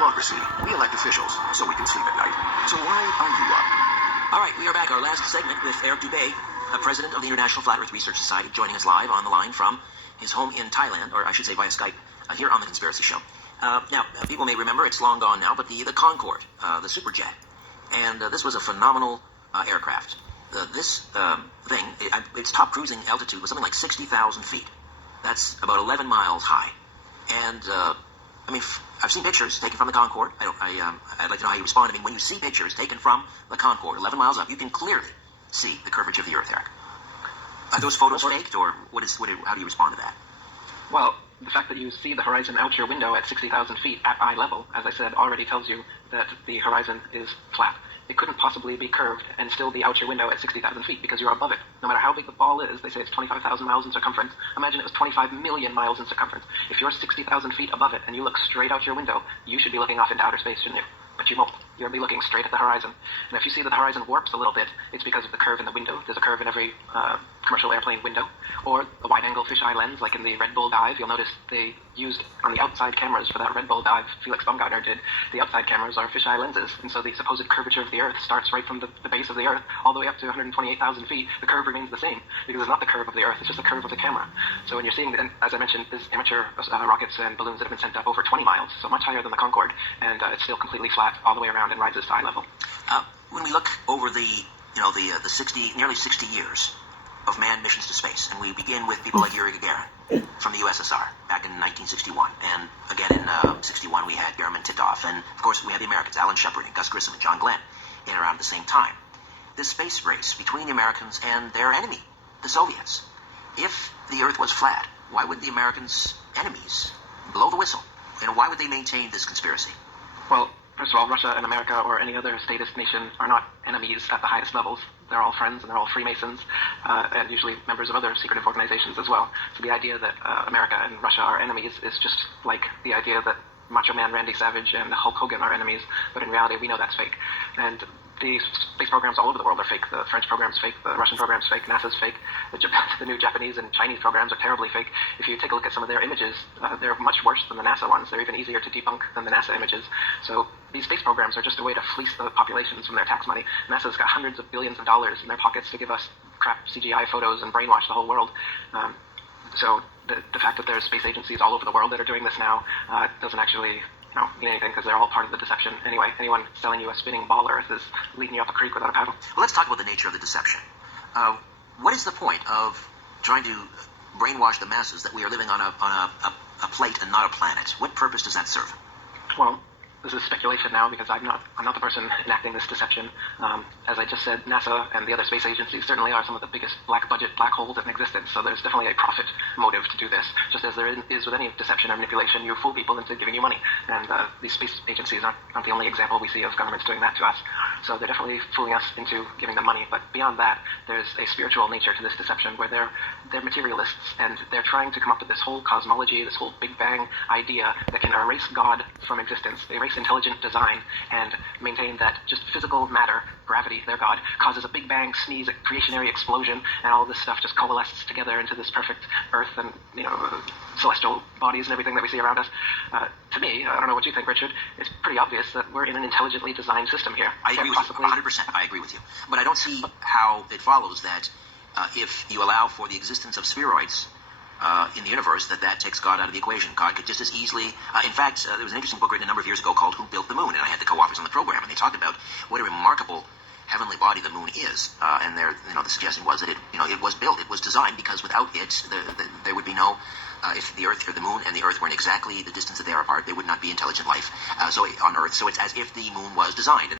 democracy, we elect officials so we can sleep at night. So why are you up? All right, we are back. Our last segment with Eric Dubay, president of the International Flat Earth Research Society, joining us live on the line from his home in Thailand, or I should say via Skype, here on The Conspiracy Show. Now, people may remember, it's long gone now, but the Concorde, the superjet, and this was a phenomenal aircraft. This thing, its top cruising altitude was something like 60,000 feet. That's about 11 miles high. And, I mean, I've seen pictures taken from the Concorde. I'd like to know how you respond. I mean, when you see pictures taken from the Concorde, 11 miles up, you can clearly see the curvature of the Earth, Eric. Are those photos faked, or how do you respond to that? Well, the fact that you see the horizon out your window at 60,000 feet at eye level, as I said, already tells you that the horizon is flat. It couldn't possibly be curved and still be out your window at 60,000 feet because you're above it. No matter how big the ball is, they say it's 25,000 miles in circumference. Imagine it was 25 million miles in circumference. If you're 60,000 feet above it and you look straight out your window, you should be looking off into outer space, shouldn't you? But you won't. You'll be looking straight at the horizon. And if you see that the horizon warps a little bit, it's because of the curve in the window. There's a curve in every commercial airplane window. Or a wide-angle fisheye lens, like in the Red Bull dive. You'll notice they used, on the outside cameras for that Red Bull dive, Felix Baumgartner did, the outside cameras are fisheye lenses. And so the supposed curvature of the Earth starts right from the base of the Earth all the way up to 128,000 feet. The curve remains the same, because it's not the curve of the Earth, it's just the curve of the camera. So when you're seeing, and as I mentioned, there's amateur rockets and balloons that have been sent up over 20 miles, so much higher than the Concorde, and it's still completely flat all the way around and rises to eye level. When we look over the 60, nearly 60 years of manned missions to space, and we begin with people like Yuri Gagarin from the USSR back in 1961, and again in 61 we had German Titov, and of course we had the Americans, Alan Shepard and Gus Grissom and John Glenn, in around the same time. This space race between the Americans and their enemy, the Soviets. If the Earth was flat, why would the Americans' enemies blow the whistle? And why would they maintain this conspiracy? Well, first of all, Russia and America or any other statist nation are not enemies at the highest levels. They're all friends and they're all Freemasons, and usually members of other secretive organizations as well. So the idea that America and Russia are enemies is just like the idea that Macho Man Randy Savage and Hulk Hogan are enemies, but in reality we know that's fake. And the space programs all over the world are fake. The French program's fake, the Russian program's fake, NASA's fake, the new Japanese and Chinese programs are terribly fake. If you take a look at some of their images, they're much worse than the NASA ones. They're even easier to debunk than the NASA images. So these space programs are just a way to fleece the populations from their tax money. NASA's got hundreds of billions of dollars in their pockets to give us crap CGI photos and brainwash the whole world. So the fact that there's space agencies all over the world that are doing this now doesn't actually mean anything, because they're all part of the deception. Anyway, anyone selling you a spinning ball Earth is leading you up a creek without a paddle. Well, let's talk about the nature of the deception. What is the point of trying to brainwash the masses that we are living on a plate and not a planet? What purpose does that serve? Well, this is speculation now, because I'm not the person enacting this deception. As I just said, NASA and the other space agencies certainly are some of the biggest black holes in existence, so there's definitely a profit motive to do this. Just as there is with any deception or manipulation, you fool people into giving you money. And these space agencies aren't the only example we see of governments doing that to us. So they're definitely fooling us into giving them money. But beyond that, there's a spiritual nature to this deception, where they're materialists, and they're trying to come up with this whole cosmology, this whole Big Bang idea that can erase God from existence, erase intelligent design, and maintain that just physical matter, gravity, their God, causes a Big Bang sneeze, a creationary explosion, and all this stuff just coalesces together into this perfect Earth and, celestial bodies and everything that we see around us. To me, I don't know what you think, Richard, it's pretty obvious that we're in an intelligently designed system here. I agree with you, 100%. I agree with you. But I don't see how it follows that if you allow for the existence of spheroids in the universe, that takes God out of the equation. God could just as easily... in fact, there was an interesting book written a number of years ago called Who Built the Moon? And I had the co-authors on the program, and they talked about what a remarkable heavenly body the moon is. And the suggestion was that it was built, it was designed, because without it, there would be no... if the Earth or the moon and the Earth weren't exactly the distance that they are apart, there would not be intelligent life on Earth. So it's as if the moon was designed.